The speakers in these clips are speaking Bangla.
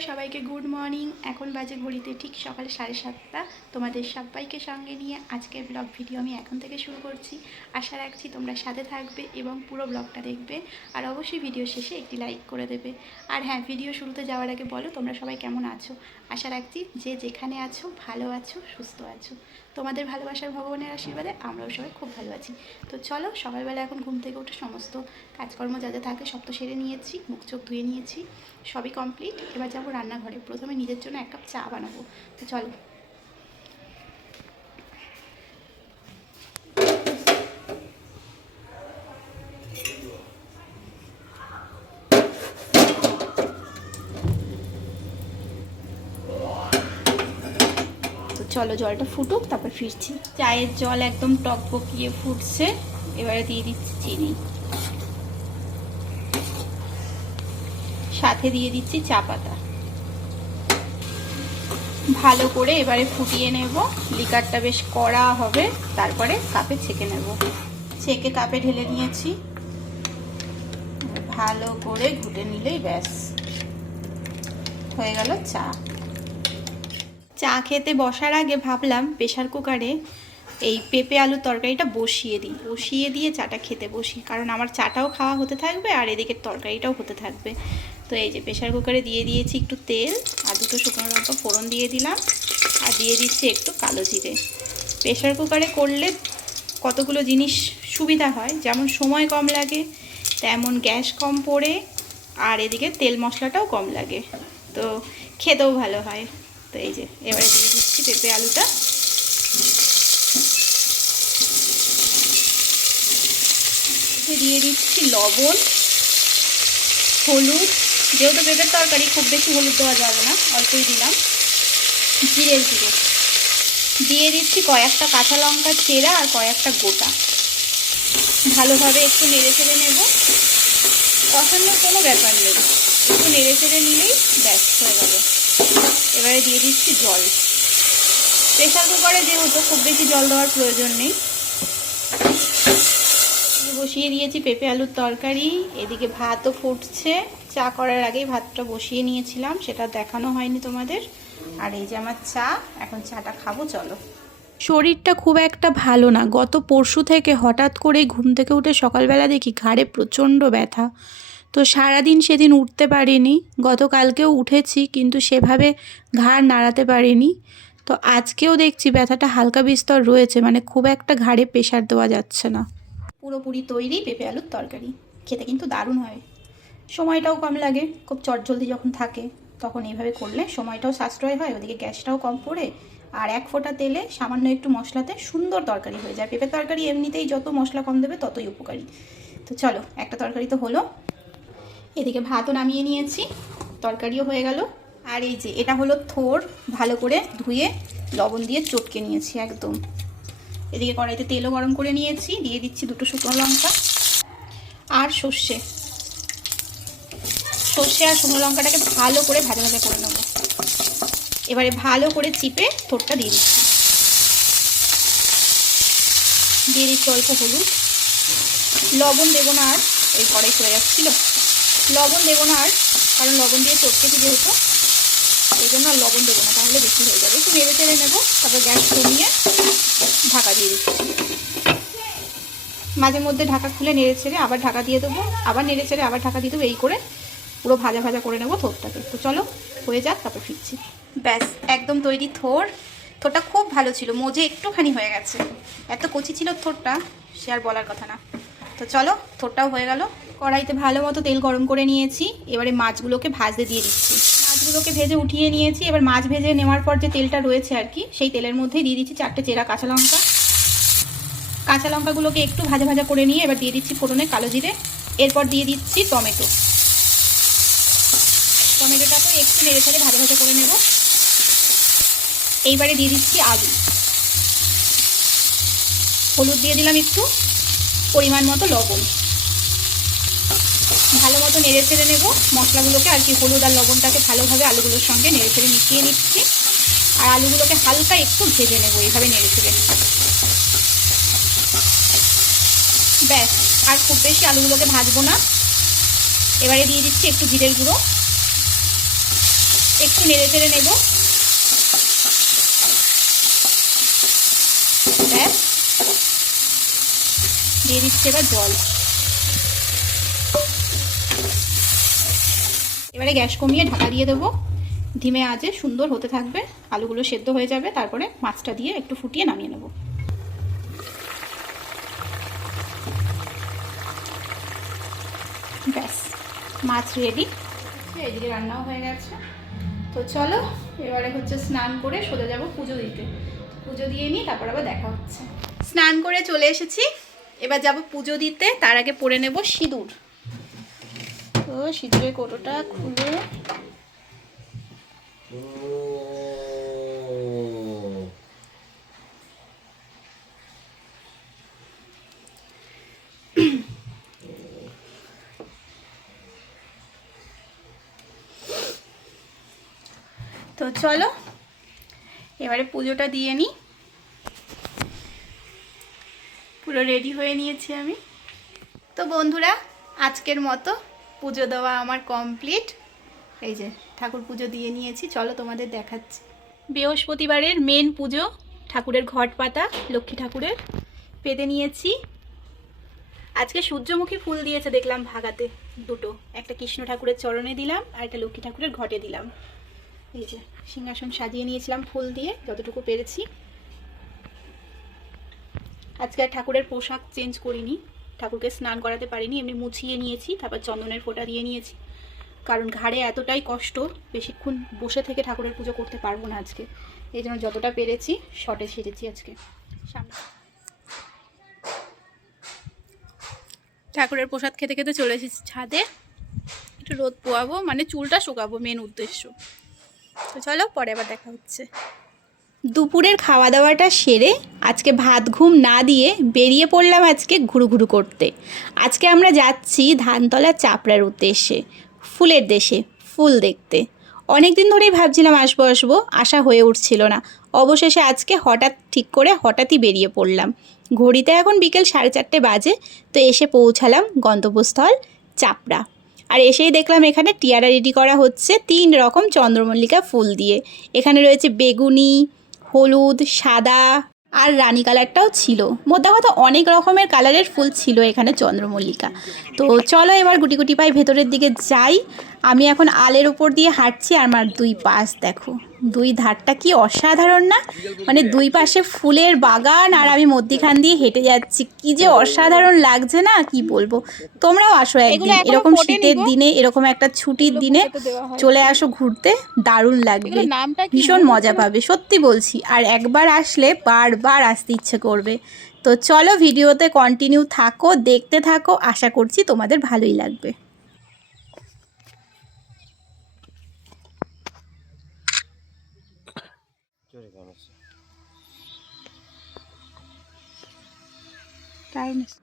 সবাইকে গুড মর্নিং এখন বাজে ঘড়িতে ঠিক সকাল সাড়ে সাতটা। তোমাদের সবাইকে সঙ্গে নিয়ে আজকের ব্লগ ভিডিও আমি এখন থেকে শুরু করছি। আশা রাখছি তোমরা সাথে থাকবে এবং পুরো ব্লগটা দেখবে। আর অবশ্যই ভিডিও শেষে একটি লাইক করে দেবে। আর হ্যাঁ ভিডিও শুরুতে যাওয়ার আগে বলো তোমরা সবাই কেমন আছো? আশা রাখছি যে যেখানে আছো, ভালো আছো, সুস্থ আছো। তোমাদের ভালোবাসার ভগবানের আশীর্বাদে আমরাও সবাই খুব ভালো আছি। তো চলো, সকালবেলা এখন ঘুম থেকে উঠে সমস্ত কাজকর্ম যা যা থাকে সব তো সেরে নিয়েছি, মুখ চোখ ধুয়ে নিয়েছি, সবই কমপ্লিট এবার যাব রান্নাঘরে। প্রথমে নিজের জন্য এক কাপ চা বানাবো। তো চলো। চলো জলটা ফুটুক, তারপর ফিরছি। চায়ের জল একদম টক বকিয়ে ফুটছে, এবারে দিয়ে দিচ্ছি চিনি। সাথে দিয়ে দিচ্ছি চা পাতা। ভালো করে এবারে ফুটিয়ে নেব, লিকারটা বেশ কড়া হবে, তারপরে কাপে ছেঁকে নেব। ছেঁকে কাপে ঢেলে নিয়েছি। ভালো করে ঘুটে নিলেই ব্যাস। হয়ে গেল চা। চা খেতে বসার আগে ভাবলাম প্রেশার কুকারে এই পেঁপে আলুর তরকারিটা বসিয়ে দিই। বসিয়ে দিয়ে চাটা খেতে বসি। কারণ আমার চাটাও খাওয়া হতে থাকবে আর এদিকে তরকারিটাও হতে থাকবে। তো এই যে প্রেশার কুকারে দিয়ে দিয়েছি একটু তেল আর দুটো শুকনো লঙ্কা ফোড়ন দিয়ে দিলাম আর দিয়ে দিচ্ছি একটু কালো জিরে। প্রেশার কুকারে করলে কতগুলো জিনিস সুবিধা হয়? যেমন সময় কম লাগে, তেমন গ্যাস কম পড়ে, আর এদিকে তেল মশলাটাও কম লাগে। তো খেতেও ভালো হয়। তো এই যে, এবারে দিয়ে দিচ্ছি পেঁপে আলুটা। দিয়ে দিচ্ছি লবণ, হলুদ। যেহেতু পেঁপের তরকারি, খুব বেশি হলুদ দেওয়া যাবে না, অল্পই দিলাম। জিরের গুঁড়ো দিয়ে দিচ্ছি কয়েকটা কাঁচা লঙ্কা চেরা আর কয়েকটা গোটা। ভালোভাবে একটু নেড়ে চেড়ে নেব। কষানোর কোনো ব্যাপার নেই। একটু নেড়ে চেড়ে নিলেই ব্যস্ত হয়ে গেল। এবারে দিয়ে দিচ্ছি জল। প্রেশার কুকারে যেহেতু খুব বেশি জল দেওয়ার প্রয়োজন নেই বসিয়ে দিয়েছি পেঁপে আলুর তরকারি। এদিকে ভাতও ফুটছে। চা করার আগেই ভাতটা বসিয়ে নিয়েছিলাম, সেটা দেখানো হয়নি তোমাদের। আর এই যে আমার চা, এখন চাটা খাব, চলো। শরীরটা খুব একটা ভালো না। গত পরশু থেকে হঠাৎ করেই ঘুম থেকে উঠে সকালবেলা দেখি ঘাড়ে প্রচণ্ড ব্যথা। তো সারাদিন সেদিন উঠতে পারিনি। গতকালকেও উঠেছি, কিন্তু সেভাবে ঘাড় নাড়াতে পারিনি। তো আজকেও দেখছি ব্যথাটা হালকা বিস্তর রয়েছে মানে খুব একটা ঘাড়ে প্রেশার দেওয়া যাচ্ছে না। পুরোপুরি তৈরি পেঁপে আলুর তরকারি। খেতে কিন্তু দারুণ হয়। সময়টাও কম লাগে, খুব চটজলদি যখন থাকে, তখন এইভাবে করলে সময়টাও সাশ্রয় হয়, ওদিকে গ্যাসটাও কম পড়ে, আর এক ফোঁটা তেলে সামান্য একটু মশলাতে সুন্দর তরকারি হয়ে যায়। পেঁপের তরকারি এমনিতেই যত মশলা কম দেবে ততই উপকারী। তো চলো, একটা তরকারি তো হলো। এদিকে ভাতও নামিয়ে নিয়েছি, তরকারিও হয়ে গেল। আর এই যে, এটা হলো থোর, ভালো করে ধুয়ে লবণ দিয়ে চটকে নিয়েছি একদম। এদিকে কড়াইতে তেলও গরম করে নিয়েছি, দিয়ে দিচ্ছি দুটো শুকনো লঙ্কা আর সর্ষে। সর্ষে আর শুকনো লঙ্কাটাকে ভালো করে ভাজা ভাজা করে নেব। এবারে ভালো করে চিপে থোরটা দিয়ে দিচ্ছি। দিয়ে দিচ্ছি অল্প হলুদ। লবণ দেবো না আর, এই কড়াই চলে যাচ্ছিল। লবণ দেবো না আর, কারণ লবণ দিয়ে চটকেছি যেহেতু, এই জন্য আর লবণ দেবো না, তাহলে বেশি হয়ে যাবে। একটু নেড়ে চেড়ে নেব, তারপর গ্যাস কমিয়ে ঢাকা দিয়ে দিচ্ছি। মাঝে মধ্যে ঢাকা খুলে নেড়ে ছেড়ে আবার ঢাকা দিয়ে দেবো, আবার নেড়ে ছেড়ে আবার ঢাকা দিয়ে দেবো, এই করে পুরো ভাজা ভাজা করে নেব থোরটাকে। তো চলো, হয়ে যাক, তারপর ফিরছি। ব্যাস, একদম তৈরি থোর। থোরটা খুব ভালো ছিল, মোজে একটুখানি হয়ে গেছে। এত কচি ছিল থোরটা, সে আর বলার কথা না। তো চলো, থোরটাও হয়ে গেল। কড়াইতে ভালো মতো তেল গরম করে নিয়েছি। এবারে মাছগুলোকে ভাজতে দিয়ে দিচ্ছি। মাছগুলোকে ভেজে উঠিয়ে নিয়েছি। এবার মাছ ভেজে নেওয়ার পর যে তেলটা রয়েছে আর কি, সেই তেলের মধ্যেই দিয়ে দিচ্ছি চারটে চেরা কাঁচা লঙ্কা। কাঁচা লঙ্কাগুলোকে একটু ভাজা ভাজা করে নিয়ে এবার দিয়ে দিচ্ছি ফোড়নে কালো জিরে। এরপর দিয়ে দিচ্ছি টমেটো। টমেটোটাকে একটু নেড়ে ছেড়ে ভাজা ভাজা করে নেব। এইবারে দিয়ে দিচ্ছি আলু। হলুদ দিয়ে দিলাম একটু, পরিমাণ মতো লবণ। ভালো মতো নেড়ে ছেড়ে নেব। মশলাগুলোকে আর কি হলুদ আর লবণটাকে ভালোভাবে আলুগুলোর সঙ্গে নেড়ে ছেড়ে মিশিয়ে নিচ্ছি। আর আলুগুলোকে হালকা একটু ভেজে নেব, এইভাবে নেড়ে ছেড়ে ব্যাস, আর খুব বেশি আলুগুলোকে ভাজবো না। এবারে দিয়ে দিচ্ছি একটু জিরের গুঁড়ো। একটু নেড়ে চেড়ে নেব। ব্যাস। দিয়ে দিচ্ছি এবার জল। এবারে গ্যাস কমিয়ে ঢাকা দিয়ে দেবো। ধিমে আজে সুন্দর হতে থাকবে। আলুগুলো সেদ্ধ হয়ে যাবে, তারপরে মাছটা দিয়ে একটু ফুটিয়ে নামিয়ে নেব। ব্যাস, মাছ রেডি এদিকে রান্নাও হয়ে গেছে। তো চলো, এবারে হচ্ছে স্নান করে সোজা যাব পুজো দিতে। পুজো দিয়ে নিই তারপর আবার দেখা হচ্ছে। স্নান করে চলে এসেছি। এবার যাব পুজো দিতে, তার আগে পরে নেব সিঁদুর। সিঁদুরের কোটোটা খুলে তো চলো, এবারে পুজোটা দিয়ে নিই পুরো রেডি হয়ে নিয়েছি আমি। তো বন্ধুরা, আজকের মতো পুজো দেওয়া আমার কমপ্লিট। এই যে, ঠাকুর পুজো দিয়ে নিয়েছি, চলো তোমাদের দেখাচ্ছি। বৃহস্পতিবারের মেন পুজো, ঠাকুরের ঘট পাতা, লক্ষ্মী ঠাকুরের, পেতে নিয়েছি। আজকে সূর্যমুখী ফুল দিয়েছে দেখলাম ভাগাতে, দুটো। একটা কৃষ্ণ ঠাকুরের চরণে দিলাম, আর একটা লক্ষ্মী ঠাকুরের ঘটে দিলাম। এই যে, সিংহাসন সাজিয়ে নিয়েছিলাম ফুল দিয়ে, যতটুকু পেরেছি। আজকে ঠাকুরের পোশাক চেঞ্জ করিনি। ঠাকুরকে স্নান করাতে পারিনি, এমনি মুছিয়ে নিয়েছি, তারপর চন্দনের ফোঁটা দিয়ে নিয়েছি। কারণ ঘাড়ে এতটাই কষ্ট, বেশিক্ষণ বসে থেকে ঠাকুরের পুজো করতে পারব না আজকে। এই জন্য যতটা পেরেছি শর্টে সেরেছি আজকে। সামনে। ঠাকুরের প্রসাদ খেতে খেতে চলে এসেছি ছাদে। একটু রোদ পোয়াবো মানে চুলটা শুকাবো মেন উদ্দেশ্য। তো চলো, পরে আবার দেখা হচ্ছে। দুপুরের খাওয়া দাওয়াটা সেরে আজকে ভাত ঘুম না দিয়ে বেরিয়ে পড়লাম আজকে ঘুরু ঘুরু করতে। আজকে আমরা যাচ্ছি ধানতলা চাপড়ার উদ্দেশ্যে, ফুলের দেশে, ফুল দেখতে। অনেক দিন ধরেই ভাবছিলাম আসব আসব, আশা হয়ে উঠছিল না। অবশেষে আজকে হঠাৎ ঠিক করে হঠাৎই বেরিয়ে পড়লাম। ঘড়িতে এখন বিকেল সাড়ে চারটে বাজে, তো এসে পৌঁছালাম গন্তব্যস্থল চাপড়া। আর এসেই দেখলাম এখানে টিয়ারা রেডি করা হচ্ছে তিন রকম চন্দ্রমল্লিকা ফুল দিয়ে। এখানে রয়েছে বেগুনি হলুদ, সাদা আর রানী কালারটাও ছিল। মোদ্দা কথা অনেক রকমের কালারের ফুল ছিল এখানে চন্দ্রমল্লিকা। তো চলো এবার গুটি গুটি পাই ভেতরের দিকে যাই। আমি এখন আলের উপর দিয়ে হাঁটছি আর আমার দুই পাশ দেখো। দুই ধারটা কি অসাধারণ না? মানে দুই পাশে ফুলের বাগান আর আমি মধ্যিখান দিয়ে হেঁটে যাচ্ছি। কি যে অসাধারণ লাগছে না? কি বলব? তোমরাও আসো একদিন। এরকম শীতের দিনে এরকম একটা ছুটির দিনে চলে আসো ঘুরতে। দারুণ লাগবে। ভীষণ মজা পাবে সত্যি বলছি। আর একবার আসলে বারবার আসতে ইচ্ছে করবে। তো চলো ভিডিওতে কন্টিনিউ থাকো দেখতে থাকো। আশা করছি তোমাদের ভালোই লাগবে।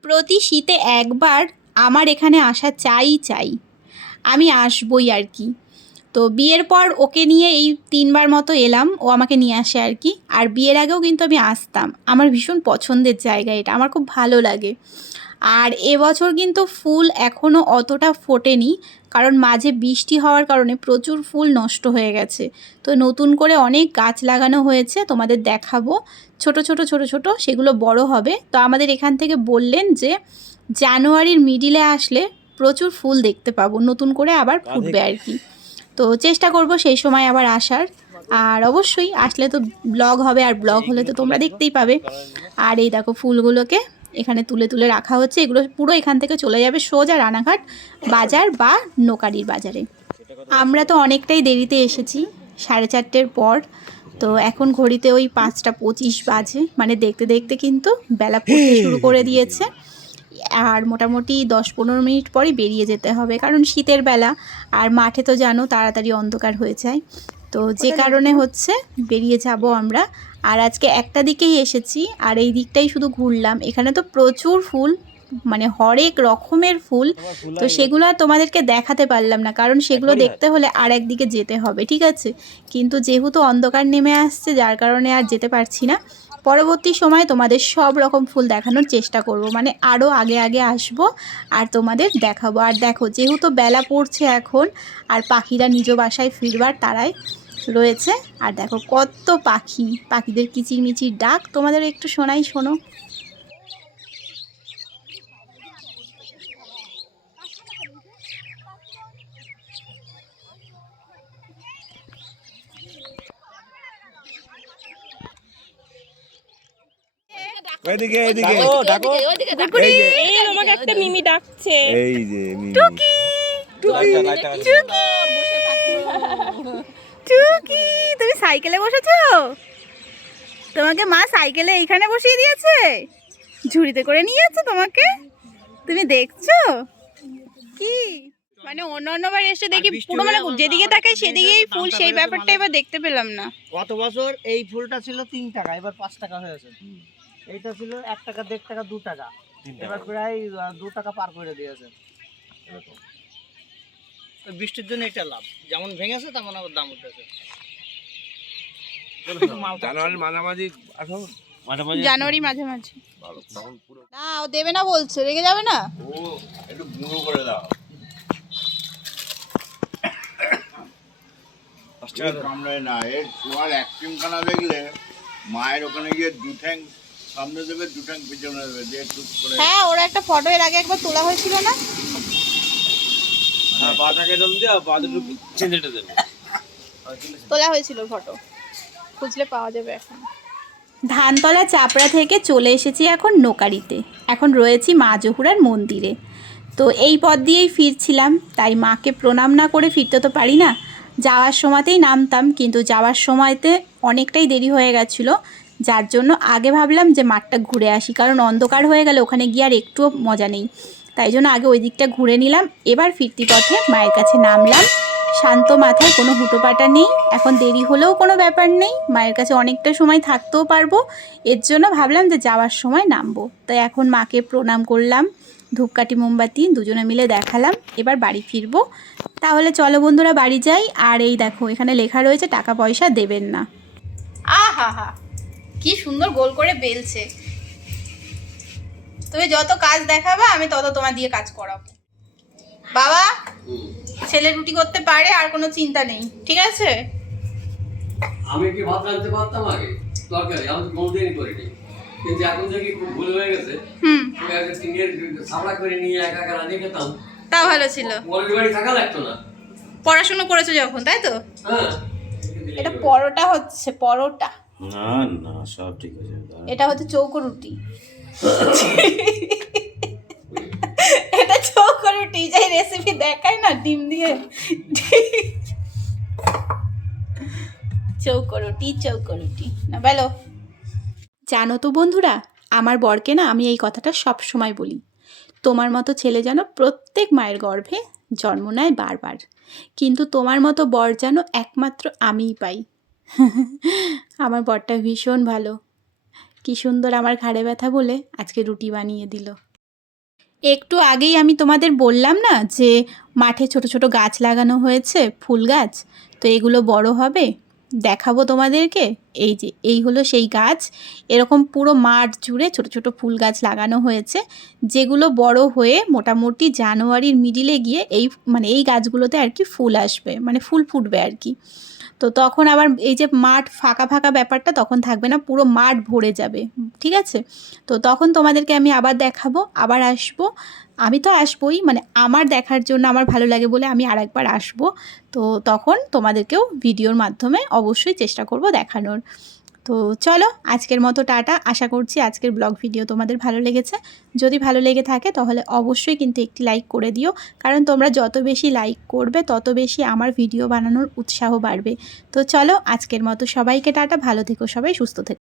প্রতি শীতে একবার আমার এখানে আসা চাই চাই। আমি আসবই আর কি। তো বিয়ের পর ওকে নিয়ে এই তিনবার মতো এলাম, ও আমাকে নিয়ে আসে আর কি। আর বিয়ের আগেও কিন্তু আমি আসতাম। আমার ভীষণ পছন্দের জায়গা এটা, আমার খুব ভালো লাগে। আর এবছর কিন্তু ফুল এখনও অতটা ফোটেনি কারণ মাঝে বৃষ্টি হওয়ার কারণে প্রচুর ফুল নষ্ট হয়ে গেছে। তো নতুন করে অনেক গাছ লাগানো হয়েছে তোমাদের দেখাবো। ছোট ছোট ছোট ছোট সেগুলো বড় হবে। তো আমাদের এখান থেকে বললেন যে জানুয়ারির মিডিলে আসলে প্রচুর ফুল দেখতে পাবো। নতুন করে আবার ফুটবে আর কি। তো চেষ্টা করব সেই সময় আবার আসার। আর অবশ্যই আসলে তো ব্লগ হবে আর ব্লগ হলে তো তোমরা দেখতেই পাবে। আর এই দেখো ফুলগুলোকে এখানে তুলে তুলে রাখা হচ্ছে। এগুলো পুরো এখান থেকে চলে যাবে সোজা রানাঘাট বাজার বা নোকারির বাজারে। আমরা তো অনেকটাই দেরিতে এসেছি সাড়ে চারটের পর। তো এখন ঘড়িতে ওই পাঁচটা পঁচিশ বাজে। মানে দেখতে দেখতে কিন্তু বেলা পড়তে শুরু করে দিয়েছে। আর মোটামুটি দশ পনেরো মিনিট পরই বেরিয়ে যেতে হবে কারণ শীতের বেলা। আর মাঠে তো জানো তাড়াতাড়ি অন্ধকার হয়ে যায়। তো যে কারণে হচ্ছে বেরিয়ে যাব আমরা। আর আজকে একটা দিকেই এসেছি আর এই দিকটাই শুধু ঘুরলাম। এখানে তো প্রচুর ফুল মানে হরেক রকমের ফুল তো সেগুলো আর তোমাদেরকে দেখাতে পারলাম না কারণ সেগুলো দেখতে হলে আর একদিকে যেতে হবে ঠিক আছে? কিন্তু যেহেতু অন্ধকার নেমে আসছে যার কারণে আর যেতে পারছি না পরবর্তী সময় তোমাদের সব রকম ফুল দেখানোর চেষ্টা করব মানে আরও আগে আগে আসব আর তোমাদের দেখাবো। আর দেখো যেহেতু বেলা পড়ছে এখন আর পাখিরা নিজ বাসায় ফিরবার তারাই রয়েছে। আর দেখো কত পাখি। পাখিদের কিচিরমিচির ডাক তোমাদের একটু শোনাই শোনো। ডাকো। ডাকো এই আমাকে একটা মিমি ডাকছে। এই যে মিমি। টুকি তুমি সাইকেলে বসেছো? তোমাকে মা সাইকেলে এইখানে বসিয়ে দিয়েছে? ঝুড়িতে করে নিয়ে যাচ্ছে তোমাকে? তুমি দেখছ? কি? মানে অন্য অন্যবার এসে দেখি পুরো মানে যেদিকে তাকাই সেদিকেই ফুল সেই ব্যাপারটা এবার দেখতে পেলাম না। গত বছর এই ফুলটা ছিল তিন টাকা এবার পাঁচ টাকা হয়েছে। এইটা ছিল এক টাকা দেড় টাকা দু টাকা। এবার প্রায় দু টাকা পার করে দিয়েছে। বৃষ্টির জন্য এটা লাভ। যেমন ভেঙেছে তেমন আবার দাম উঠেছে। জানুয়ারির মাঝামাঝি আসো। জানুয়ারি মাঝে মাঝে ভালো তখন পুরো। না ও দেবে না বলছে রেগে যাবে না? ও একটু গুঁড়ো করে দাও। এর কামড়ায় না এর ছোঁয়ার অ্যাক্টিং দেখলে মায়ের ওখানে গিয়ে দু ঠ্যাং সামনে দেবে দু ঠ্যাং পিছনে দেবে দিয়ে টুক করে হ্যাঁ ওরা একটা ফটো এর আগে একবার তোলা হয়েছিল না পাটাকে দম দিয়া পাটা একটু চেঞ্জেটা দেবে তোলা হয়েছিল ফটো। খুঁজলে পাওয়া যাবে এখন। ধানতলা চাপড়া থেকে চলে এসেছি এখন নোকারিতে। এখন রয়েছি মা জহুরার মন্দিরে। তো এই পথ দিয়েই ফিরছিলাম তাই মাকে প্রণাম না করে ফিরতে তো পারি না। যাওয়ার সময়তেই নামতাম কিন্তু যাওয়ার সময়তে অনেকটাই দেরি হয়ে গেছিল। যার জন্য আগে ভাবলাম যে মাঠটা ঘুরে আসি কারণ অন্ধকার হয়ে গেলে ওখানে গিয়ে আর একটুও মজা নেই। তাই জন্য আগে ওই দিকটা ঘুরে নিলাম। এবার ফিরতি পথে মায়ের কাছে নামলাম। শান্ত মাথায় কোনো হুটোপাটা নেই। এখন দেরি হলেও কোনো ব্যাপার নেই। মায়ের কাছে অনেকটা সময় থাকতেও পারব। এর জন্য ভাবলাম যে যাওয়ার সময় নামবো। তাই এখন মাকে প্রণাম করলাম। ধূপকাঠি, মোমবাতি দুজনে মিলে দেখালাম। এবার বাড়ি ফিরবো। তাহলে চলো বন্ধুরা, বাড়ি যাই। আর এই দেখো, এখানে লেখা রয়েছে, টাকা পয়সা দেবেন না। আহা হা কি সুন্দর গোল করে বেলছে। তুমি যত কাজ দেখাবা আমি তত তোমার দিয়ে কাজ করাবো। বাবা ছেলে রুটি করতে পারে আর কোনো চিন্তা নেই। ঠিক আছে? আমি কি ভাত রাঁধতে পারতাম আগে? তরকারি আমি তো কোনোদিনই করিনি। কিন্তু এখন থেকে খুব ভুল হয়ে গেছে। হুম। টিনের সামলা করে নিয়ে একা একা রাঁধিয়ে খেতাম। তা ভালো ছিল। পরের বাড়ি থাকা লাগতো না। পড়াশোনা করেছ যখন তাই তো? হ্যাঁ। এটা পরোটা হচ্ছে পরোটা। না না সব ঠিক আছে এটা হচ্ছে চৌকো রুটি। এটা চৌকো রুটি যাই রেসিপি দেখায় না, ডিম দিয়ে? চৌকো রুটি চৌকো না, বলো। জানো তো বন্ধুরা, আমার বরকে না আমি এই কথাটা সব সময় বলি। তোমার মতো ছেলে যেন প্রত্যেক মায়ের গর্ভে জন্ম নেয় বারবার। কিন্তু তোমার মতো বর যেন একমাত্র আমিই পাই। আমার বরটা ভীষণ ভালো। কি সুন্দর আমার ঘাড়ে ব্যথা বলে আজকে রুটি বানিয়ে দিল। একটু আগেই আমি তোমাদের বললাম না যে মাঠে ছোট ছোট গাছ লাগানো হয়েছে, ফুল গাছ, তো এগুলো বড় হবে, দেখাবো তোমাদেরকে। এই যে, এই হলো সেই গাছ, এরকম পুরো মাঠ জুড়ে ছোট ছোট ফুল গাছ লাগানো হয়েছে, যেগুলো বড় হয়ে মোটামুটি জানুয়ারির মিডিলে গিয়ে এই মানে এই গাছগুলোতে আর কি ফুল আসবে মানে ফুল ফুটবে আর কি। তো তখন আবার এই যে মাঠ ফাঁকা ফাঁকা ব্যাপারটা তখন থাকবে না, পুরো মাঠ ভরে যাবে, ঠিক আছে? তো তখন তোমাদেরকে আমি আবার দেখাবো, আবার আসব। আমি তো আসবোই মানে আমার দেখার জন্য আমার ভালো লাগে বলে আমি আর একবার আসব। তো তখন তোমাদেরকেও ভিডিওর মাধ্যমে অবশ্যই চেষ্টা করব দেখানোর। তো চলো, আজকের মতো টাটা। আশা করছি আজকের ব্লগ ভিডিও তোমাদের ভালো লেগেছে। যদি ভালো লেগে থাকে তাহলে অবশ্যই কিন্তু একটি লাইক করে দিও। কারণ তোমরা যত বেশি লাইক করবে, তত বেশি আমার ভিডিও বানানোর উৎসাহ বাড়বে। তো চলো, আজকের মতো সবাইকে টাটা। ভালো থেকো সবাই, সুস্থ থেকো।